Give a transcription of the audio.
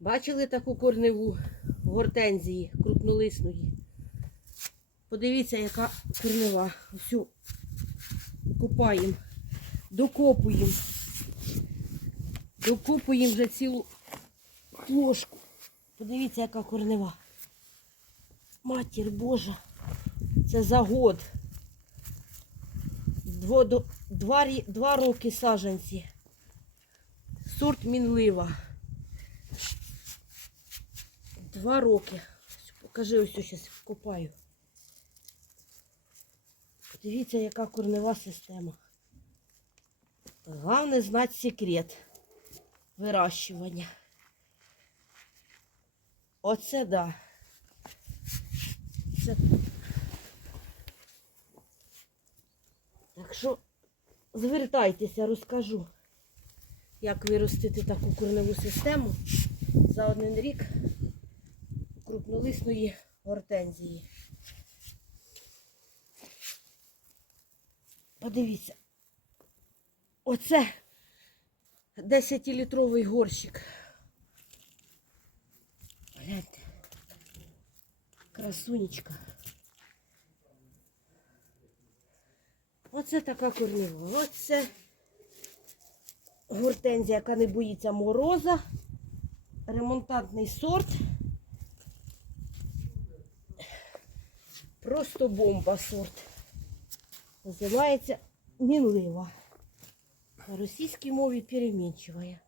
Бачили таку корневу гортензії крупнолисної? Подивіться, яка корнева. Всю копаємо, докопуємо. Докопуємо вже цілу плошку. Подивіться, яка корнева. Матір Божа. Це за год. До, два, два роки саджанці. Сорт мінлива. Два роки. Покажи ось зараз копаю. Подивіться, яка корнева система. Головне знати секрет вирощування. Оце да. Це... Так що звертайтеся, розкажу, як виростити таку корневу систему за один рік крупнолисної гортензії. Подивіться. Оце 10-літровий горщик. Гляньте. Красунечка. Оце така корнева. Оце гортензія, яка не боїться мороза. Ремонтантний сорт. Просто бомба сорт. Називається мінлива. На російській мові перемінчивая.